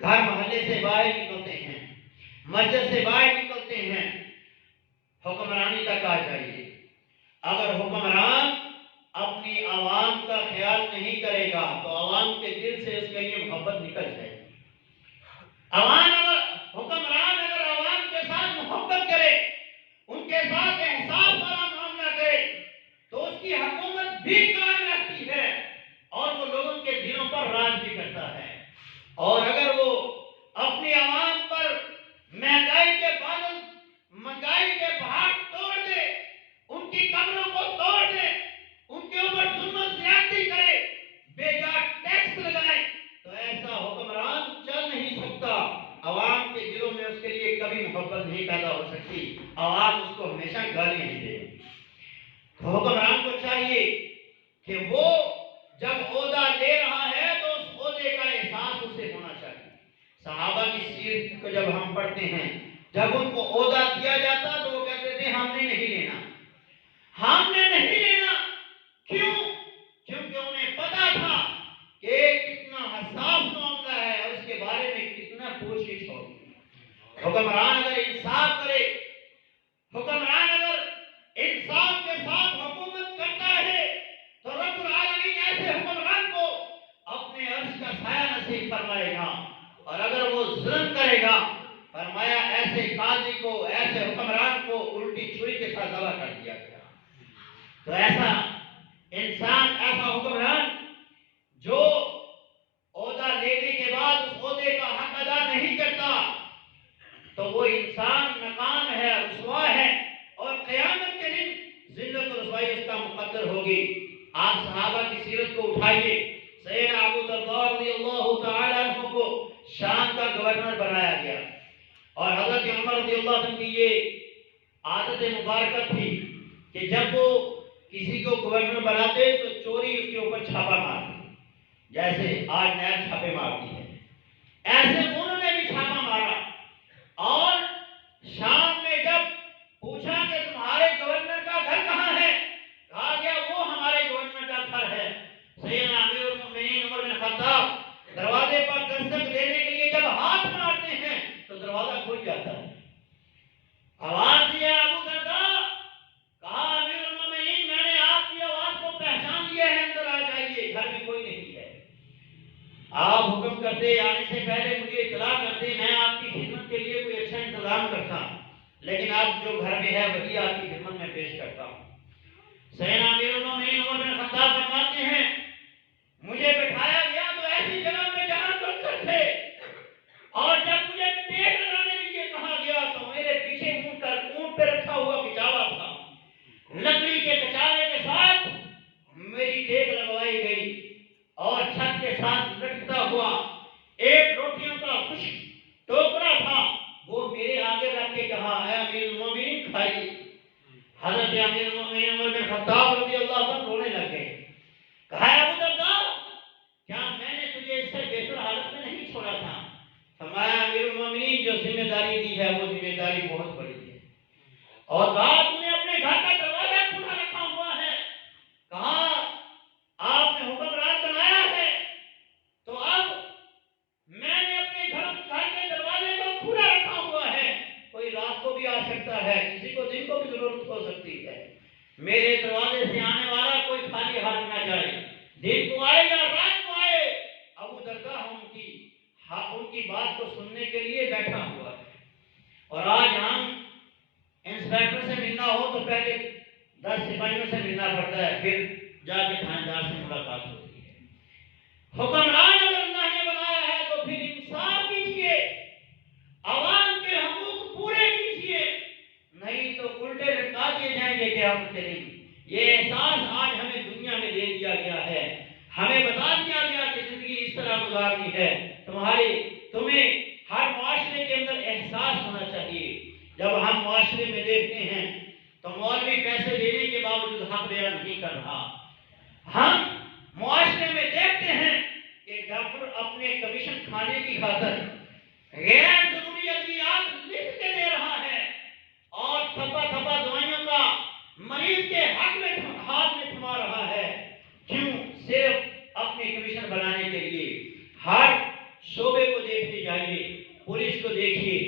گھر محلے سے باہر نکلتے ہیں، مسجد سے باہر نکلتے ہیں، حکمرانی تک آ جائیے، اگر حکمران اپنی عوام کا خیال نہیں کرے گا تو عوام کے دل سے اس کے لیے محبت نکل جائے گی۔ حکمران اگر عوام کے ساتھ محبت کرے، ان کے ساتھ احساس والا معاملہ کرے تو اس کی حکومت بھی قائم رہتی ہے اور وہ لوگوں کے دلوں پر راج بھی کرتا ہے۔ اور اگر وہ اپنی عوام پر مہنگائی کے بادل، مہنگائی کے پہاڑ توڑ دے، ان کی قبروں کو توڑ دے، ان کے اوپر ظلم و زیادتی کرے، بے جا ٹیکس لگائے، تو ایسا حکمران چل نہیں سکتا۔ عوام کے دلوں میں اس کے لیے کبھی محبت نہیں پیدا ہو سکتی، عوام اس کو ہمیشہ گالیاں ہی دے گی۔ تو حکمران کو چاہیے کہ وہ جب عہدہ لے رہا ہے تو اس عہدے کا احساس اسے ہونا چاہیے۔ صحابہ کی سیرت کو جب ہم پڑھتے ہیں، جب ان کو عہدہ دیا جاتا تو وہ کہتے تھے ہم نے نہیں لینا، ہم نے نہیں لینا۔ کیوں؟ کیونکہ انہیں پتا تھا کہ کتنا حساس معاملہ ہے اور اس کے بارے میں کتنا پوچھ گچھ ہوگی۔ حکمران اگر انصاف کرے، حکمران اگر انصاف کے ساتھ حکومت ظلم کرے گا، فرمایا ایسے قاضی کو، ایسے حکمران کو الٹی چھری کے ساتھ ذبح کر دیا گیا۔ تو ایسا انسان، ایسا حکمران جو عہدہ لینے کے بعد اس عہدے کا حق ادا نہیں کرتا، تو وہ انسان ناکام ہے، رسوا ہے، اور قیامت کے دن ذلت و رسوائی اس کا مقدر ہوگی۔ آپ صحابہ کی سیرت کو اٹھائیے، سیدنا ابو درداء رضی اللہ تعالی عنہ کو شام کا گورنر بنایا گیا، اور حضرت عمر رضی اللہ عنہ کی یہ عادت مبارکہ تھی کہ جب وہ کسی کو گورنر بناتے تو چوری اس کے اوپر چھاپا مارتے، جیسے آج نیب چھاپے مارتی ہے، ایسے انہوں نے بھی چھاپا مارا، اور شام میں جب پوچھا کہ تمہارے گورنر کا گھر کہاں ہے، کہا گیا وہ ہمارے گورنر کا گھر ہے۔ سیدنا امیر المؤمنین عمر بن خطاب دروازے پر دستک دینے کے لیے جب ہاتھ مارتے ہیں تو دروازہ کھل جاتا ہے۔ آواز دیا ابو درداء، کہا امیر المؤمنین میں نے آپ کی آواز کو پہچان لیا ہے، اندر آ جائیے، گھر میں کوئی نہیں ہے۔ آپ حکم کرتے، آنے سے پہلے مجھے اطلاع کرتے، میں آپ کی خدمت کے لیے کوئی اچھا انتظام کرتا، لیکن آپ جو گھر میں ہے وہی آپ کی خدمت میں پیش کرتا ہوں۔ سیدنا امیر المؤمنین عمر بن خطاب فرماتے ہیں مجھے بٹھایا گیا تو ایسی جگہ پہ جہاں پتھر تھے، اور جب مجھے ٹیک لگانے کے لیے کہا گیا تو میرے پیچھے اونٹ پہ رکھا ہوا کچاوا تھا، لکڑی کے کچاوے کے ساتھ میری ٹیک لگوائی گئی، اور چھت کے ساتھ لٹکتا ہوا ایک روٹیوں کا خشک ٹوکرا تھا، وہ میرے آگے رکھ کے کہا اے امیر المؤمنین کھائیے۔ حضرت امیر المؤمنین عمر بن خطاب رضی اللہ عنہ رونے لگ گئے، کہا ابو درداء کیا میں نے تجھے اس سے بہتر حالت میں نہیں چھوڑا تھا؟ فرمایا امیر المؤمنین جو ذمہ داری دی ہے وہ ذمہ داری بہت بڑی ہے، اور کہا تم نے اپنے گھر کا دروازہ کھلا رکھا ہوا ہے، کہا آپ نے حکمران بنایا ہے تو اب میں نے اپنے گھر کے دروازے کو کھلا رکھا ہوا ہے، کوئی رات کو بھی آ سکتا ہے، کسی کو دن کو بھی ضرورت ہو سکتی ہے، میرے دروازے سے آنے والا کوئی خالی ہاتھ نہ جائے، دن کو آئے یا رات کو آئے۔ ابو درداء ان کی بات کو سننے کے لیے بیٹھا ہوا ہے، اور آج ہم انسپیکٹر سے ملنا ہو تو پہلے 10 سپاہیوں سے ملنا پڑتا ہے، پھر جا کے تھانے سے ملاقات ہوتی ہے۔ حکمران اگر اللہ نے بنایا ہے تو پھر انصاف کیجیے، عوام کے حقوق پورے کیجیے، نہیں تو الٹے لٹکا دیے جائیں گے قیامت کے دن۔ یہ احساس آج ہمیں دنیا میں دے دیا گیا ہے، ہمیں بتا دیا گیا کہ زندگی اس طرح گزارنی ہے، تمہیں ہر معاشرے کے اندر احساس ہونا چاہیے۔ جب ہم معاشرے میں دیکھتے ہیں تو مولوی پیسے دینے کے باوجود حق بیان نہیں کر رہا، ہم معاشرے میں دیکھتے ہیں کہ ڈاکٹر اپنے کمیشن کھانے کی خاطر غیر ضروری ادویات لکھ کے دے رہا ہے، اور تھپا تھپا دوائیوں کا مریض کے حق میں ہاتھ میں تھما رہا ہے، کیوں؟ صرف اپنے کمیشن بنانے کے لیے۔ ہر شعبے کو دیکھتے جائیے، پولیس کو دیکھیے،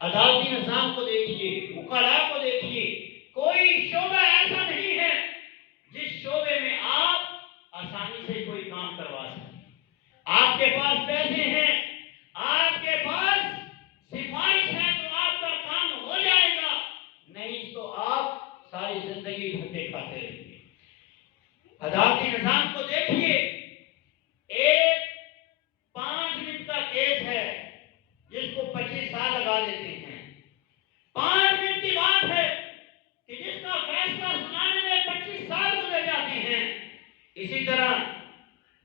عدالتی نظام کو دیکھیے، وکلاء کو دیکھیے، کوئی شعبہ ایسا نہیں ہے جس شعبے میں آپ آسانی سے کوئی کام کروا سکیں۔ آپ کے پاس پیسے ہیں، آپ کے پاس سفارش ہے تو آپ کا کام ہو جائے گا، نہیں تو آپ ساری زندگی دھکے کھاتے رہیں گے۔ عدالتی نظام کو دیکھیے، ایک 5 منٹ کا کیس ہے جس کو 25 سال لگا دیتے ہیں، 5 منٹ کی بات ہے کہ جس کا فیصلہ سنانے میں 25 سال گزر جاتے ہیں۔ اسی طرح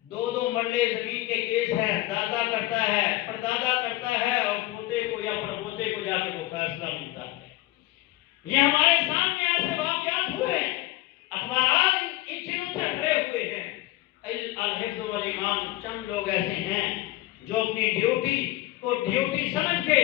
2 مرلے زمین کے کیس ہیں، دادا کرتا ہے، پردادا کرتا ہے، اور پوتے کو یا پڑپوتے کو جا کے وہ فیصلہ ملتا ہے۔ یہ ہمارے سامنے ایسے واقعات ہوئے، اخبارات ان چیزوں سے بھرے ہوئے ہیں۔ الحفظ والایمان، چند لوگ ایسے ہیں جو اپنی ڈیوٹی کو ڈیوٹی سمجھ کے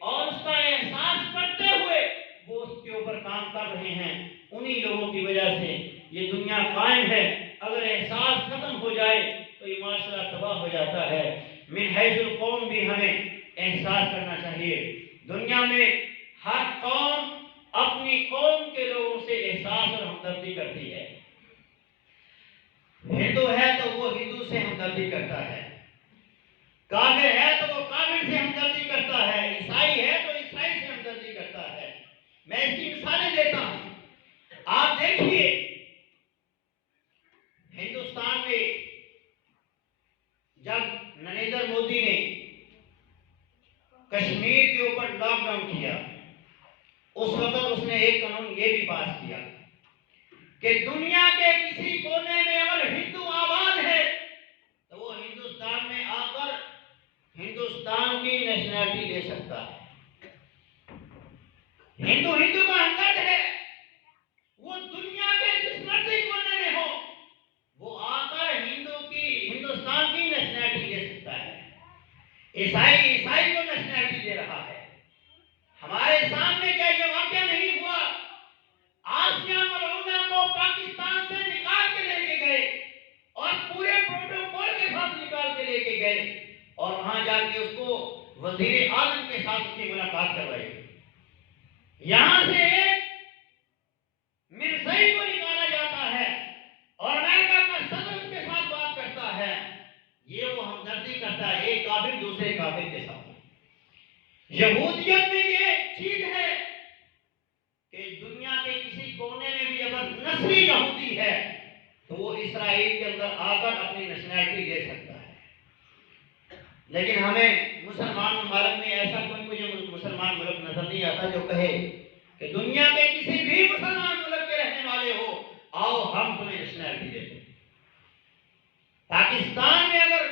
اور اس کا احساس کرتے ہوئے وہ اس کے اوپر کام کر رہے ہیں، انہی لوگوں کی وجہ سے یہ دنیا قائم ہے۔ اگر احساس ختم ہو جائے تو یہ معاشرہ تباہ ہو جاتا ہے۔ من حیث القوم بھی ہمیں احساس کرنا چاہیے، دنیا میں ہر قوم اپنی قوم کے لوگوں سے احساس اور ہمدردی کرتی ہے۔ ہندو ہے تو وہ ہندو سے ہمدردی کرتا ہے، کافر ہے تو وہ کافر سے ہمدردی کرتا ہے۔ یہ بھی پاس کیا کہ دنیا کے کسی کونے میں اگر ہندو آباد ہے تو وہ ہندوستان میں آ کر ہندوستان کی نیشنلٹی لے سکتا ہے. ہندو کا ہمدرد ہے، وہ دنیا کے جس مرضی کونے میں ہو وہ آ کر ہندوستان کی نیشنلٹی لے سکتا ہے. عیسائی کو نیشنلٹی دے رہا ہے. ہمارے سامنے کیا یہ واقعہ نہیں ہوا؟ آسیہ ملعونہ کو پاکستان سے نکال کے لے کے گئے اور پورے پروٹوکول کے ساتھ نکال کے لے کے گئے اور وہاں جا کے اس کو وزیر اعظم کے ساتھ اس کی ملاقات کروائی. یہاں سے ایک مرزائی کو نکالا جاتا ہے اور امریکہ کا صدر اس کے ساتھ بات کرتا ہے. یہ وہ ہمدردی کرتا ہے ایک کافر دوسرے کافر کے ساتھ. یہودیت میں یہ چیز ہے کہ دنیا کے کسی کونے میں بھی اگر نسلی یہودی ہے تو وہ اسرائیل کے اندر آ کر اپنی نیشنلٹی لے سکتا ہے. لیکن ہمیں مسلمان ممالک میں ایسا کوئی مجھے مسلمان ملک نظر نہیں آتا جو کہے کہ دنیا کے کسی بھی مسلمان ملک کے رہنے والے ہو آؤ ہم تمہیں نیشنلٹی دیتے ہیں. پاکستان میں اگر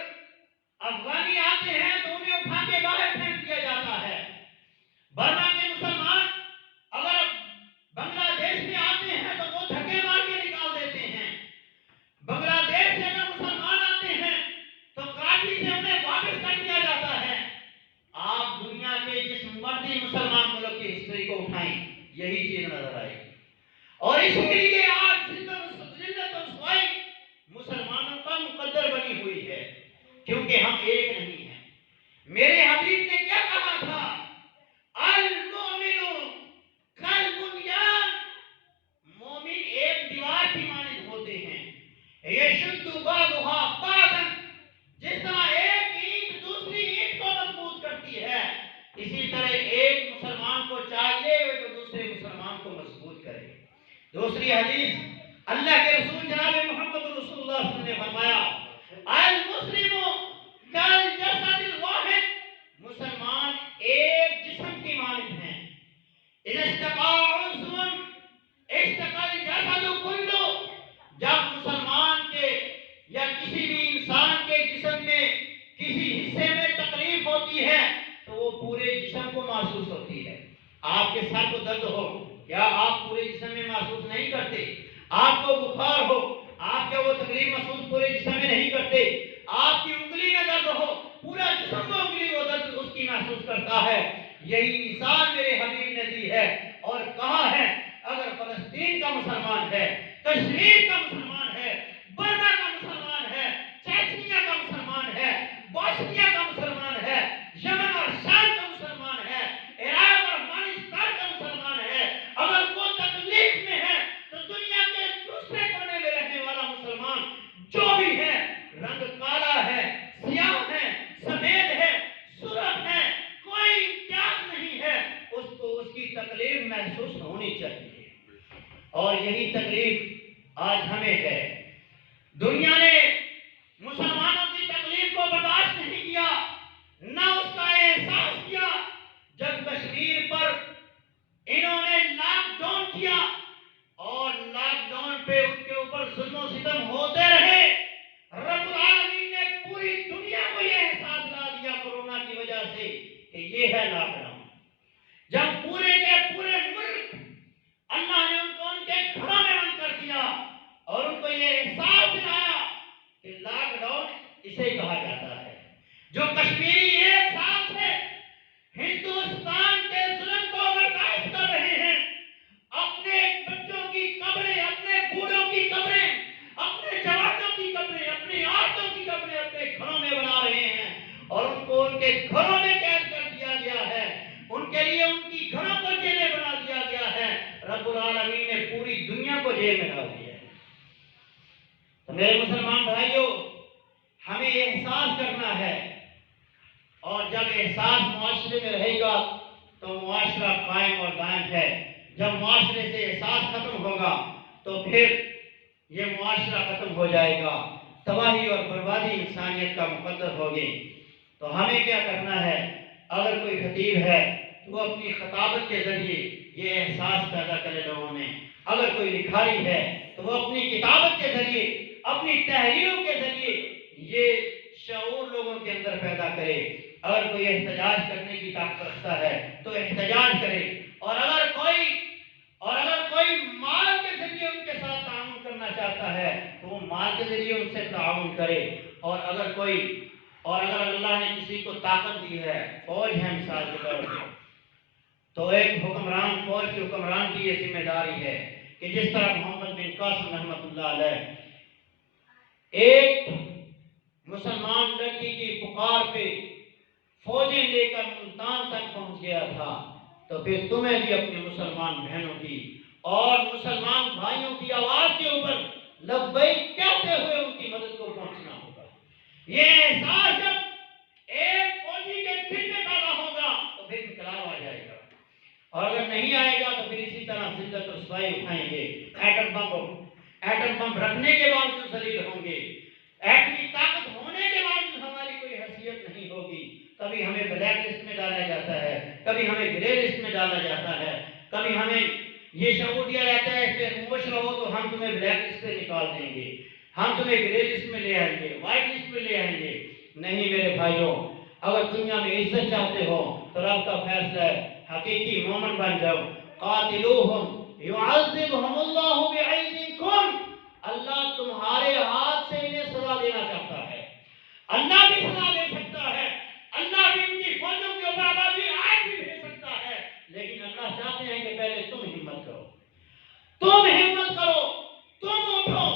افغانی آتے ہیں تو انہیں اٹھا کے باہر پھینک دیا جاتا ہے. برما کے مسلمان اگر بنگلہ دیش میں آتے ہیں تو وہ دھکے مار کے نکال دیتے ہیں. بنگلہ دیش سے اگر مسلمان آتے ہیں تو کراچی سے انہیں واپس کر دیا جاتا ہے. آپ دنیا کے جس مرضی مسلمان ملک کی ہسٹری کو اٹھائیں یہی چیز نظر آئے گی. اور اس لیے آج ذلت و رسوائی مسلمانوں کا مقدر بنی ہوئی ہے کیونکہ ہم ایک نہیں ہیں. میرے حبیب نے کیا کہا تھا؟ المؤمن کالبنیان، مومن ایک دیوار کی مانند ہوتے ہیں. یشد بعضها بعضا، جس طرح ایک اینٹ دوسری اینٹ کو مضبوط کرتی ہے اسی طرح ایک مسلمان کو چاہیے کہ دوسرے مسلمان کو مضبوط کرے. دوسری حدیث اللہ کے رسول جناب محمد رسول اللہ صلی اللہ علیہ وسلم نے فرمایا المسلم کالجسد الواحد، مسلمان ایک جسم کی مانند ہیں. اذا اشتقى عضو اشتقى الجسد كله، جب مسلمان کے یا کسی بھی انسان کے جسم میں کسی حصے میں تکلیف ہوتی ہے تو وہ پورے جسم کو محسوس ہوتی ہے. آپ کے سر کو درد ہو کیا آپ پورے جسم میں محسوس نہیں کرتے؟ آپ کو بخار ہو آپ کیا وہ تکلیف محسوس پورے جسم میں نہیں کرتے؟ آپ کی انگلی میں درد ہو پورا جسم کو انگلی وہ درد اس کی محسوس کرتا ہے. یہی مثال میرے حبیب نے دی ہے اور کہا ہے اگر فلسطین کا مسلمان ہے، کشمیر کا مسلمان ہے، برما کا مسلمان ہے، چیچنیا کا مسلمان ہے، بوسنیا کا مسلمان ہے، یمن اور شام کا مسلمان ہے، عراق اور افغانستان کا مسلمان ہے، اگر وہ تکلیف میں ہے تو دنیا کے دوسرے کونے میں رہنے والا مسلمان جو بھی ہے، رنگ کالا ہے، سیاہ ہے، سفید ہے، سرخ ہے، کوئی امتیاز نہیں ہے، اس کو اس کی تکلیف محسوس ہونی چاہیے. اور یہی تکلیف آج ہمیں ہے. دنیا نے مسلمانوں کی تکلیف کو برداشت نہیں کیا، نہ اس کا احساس کیا. جب کشمیر پر انہوں نے لاک ڈاؤن کیا اور لاک ڈاؤن پہ ان کے اوپر ظلم و ستم ہوتے رہے، رب العالمین نے پوری دنیا کو یہ احساس دلا دیا کورونا کی وجہ سے کہ یہ ہے لاک ڈاؤن. جب پورے کے پورے ملک اللہ نے ان کو ان کے گھروں میں بند کر دیا اور ان کو یہ احساس دلایا کہ لاک ڈاؤن اسے کہا جاتا ہے. جو کشمیری ایک سال سے ہندوستان کے ظلم کو برداشت کر رہے ہیں، اپنے بچوں کی قبریں، اپنے بوڑھوں کی قبریں، اپنے جوانوں کی قبریں، اپنی عورتوں کی قبریں اپنے گھروں میں بنا رہے ہیں اور ان کو ان کے گھروں میں قید کر دیا گیا ہے. ان کے لیے ان کی گھروں کو جیلیں بنا دیا گیا ہے. رب العالمین نے پوری دنیا کو جیل میں ڈال دیا ہے. تو میرے مسلمان بھائیوں، ہمیں احساس کرنا ہے اور جب احساس معاشرے میں رہے گا تو معاشرہ قائم اور دائم ہے. جب معاشرے سے احساس ختم ہوگا تو پھر یہ معاشرہ ختم ہو جائے گا، تباہی اور بربادی انسانیت کا مقدر ہوگی. تو ہمیں کیا کرنا ہے؟ اگر کوئی خطیب ہے تو وہ اپنی خطابت کے ذریعے یہ احساس پیدا کرے لوگوں میں. اگر کوئی لکھاری ہے تو وہ اپنی کتابت کے ذریعے، اپنی تحریروں کے ذریعے یہ شعور لوگوں کے اندر پیدا کرے. اگر کوئی احتجاج کرنے کی طاقت رکھتا ہے تو احتجاج کرے، اور اگر کوئی مال کے ذریعے ان کے ساتھ تعاون کرنا چاہتا ہے تو وہ مال کے ذریعے ان سے تعاون کرے. اور اگر اللہ نے کسی کو طاقت دی ہے، فوج ہے مثال کے طور پر، تو ایک حکمران، فوج کے حکمران کی یہ ذمہ داری ہے کہ جس طرح محمد بن قاسم رحمۃ اللہ علیہ ایک مسلمان لڑکی کی پکار پہ فوجیں لے کر ملتان تک پہنچ گیا تھا، تو پھر تمہیں بھی اپنی مسلمان بہنوں کی اور مسلمان بھائیوں کی آواز کے اوپر لبیک کہتے ہوئے ان کی مدد کو پہنچنا ہوگا. یہ احساس جب ایک فوجی کے دل میں پیدا ہوگا تو پھر انقلاب آ جائے گا، اور اگر نہیں آئے گا تو پھر اسی طرح ذلت و رسوائی اٹھائیں گے. ایٹم بم رکھنے کے باوجود ذلیل ہوں گے، ایٹمی طاقت ہونے کے باوجود ہماری کوئی حیثیت نہیں ہوگی. کبھی ہمیں بلیک لسٹ میں ڈالا جاتا ہے، کبھی ہمیں گرے لسٹ میں ڈالا جاتا ہے، کبھی ہمیں یہ شعور دیا جاتا ہے کہ خوش رہو تو ہم تمہیں بلیک لسٹ سے نکال دیں گے، ہم تمہیں گرے لسٹ میں لے آئیں گے، وائٹ لسٹ میں لے آئیں گے. نہیں میرے بھائیوں، اگر دنیا میں عزت چاہتے ہو تو رب کا فیصلہ ہے، حقیقی مومن بن جاؤ. قاتلوہم یعذبہم اللہ بعیدکم، اللہ تمہارے ہاتھ سے انہیں سزا دینا چاہتا ہے. اللہ بھی سزا دے سکتا ہے، اللہ بھی ان کی فوجوں کے اوپر آبادی آگ بھی بھیج سکتا ہے، لیکن اللہ چاہتے ہیں کہ پہلے تم ہمت کرو، تم اٹھو،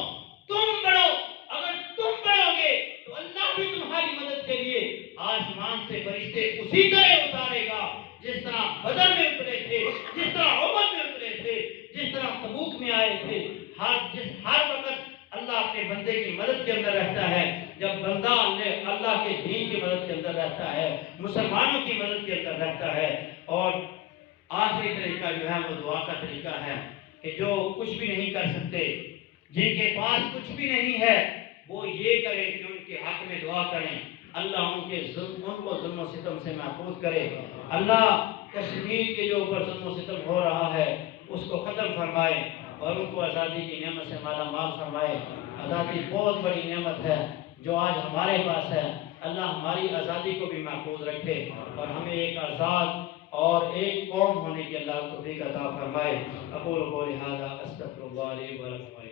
تم بڑھو. اگر تم بڑھو گے تو اللہ بھی تمہاری مدد کے لیے آسمان سے فرشتے اسی طرح اتارے گا جس طرح بدر میں اترے تھے، جس طرح عہد میں اترے تھے، جس طرح تبوک میں آئے تھے. ہر وقت اللہ اپنے بندے کی مدد کے اندر رہتا ہے. جب بندہ اللہ کے دین کی مدد کے اندر رہتا ہے، مسلمانوں کی مدد کے اندر رہتا ہے. اور آخری طریقہ جو ہے وہ دعا کا طریقہ ہے کہ جو کچھ بھی نہیں کر سکتے، جن کے پاس کچھ بھی نہیں ہے، وہ یہ کریں کہ ان کے حق میں دعا کریں. اللہ ان کو ظلم و ستم سے محفوظ کرے. اللہ کشمیر کے جو اوپر ظلم و ستم ہو رہا ہے اس کو ختم فرمائے اور ان کو آزادی کی نعمت سے مالا مال فرمائے. آزادی بہت بڑی نعمت ہے جو آج ہمارے پاس ہے. اللہ ہماری آزادی کو بھی محفوظ رکھے اور ہمیں ایک آزاد اور ایک قوم ہونے کی اللہ توفیق عطا فرمائے. اقول قولی ھذا استغفر اللہ لی و لکم.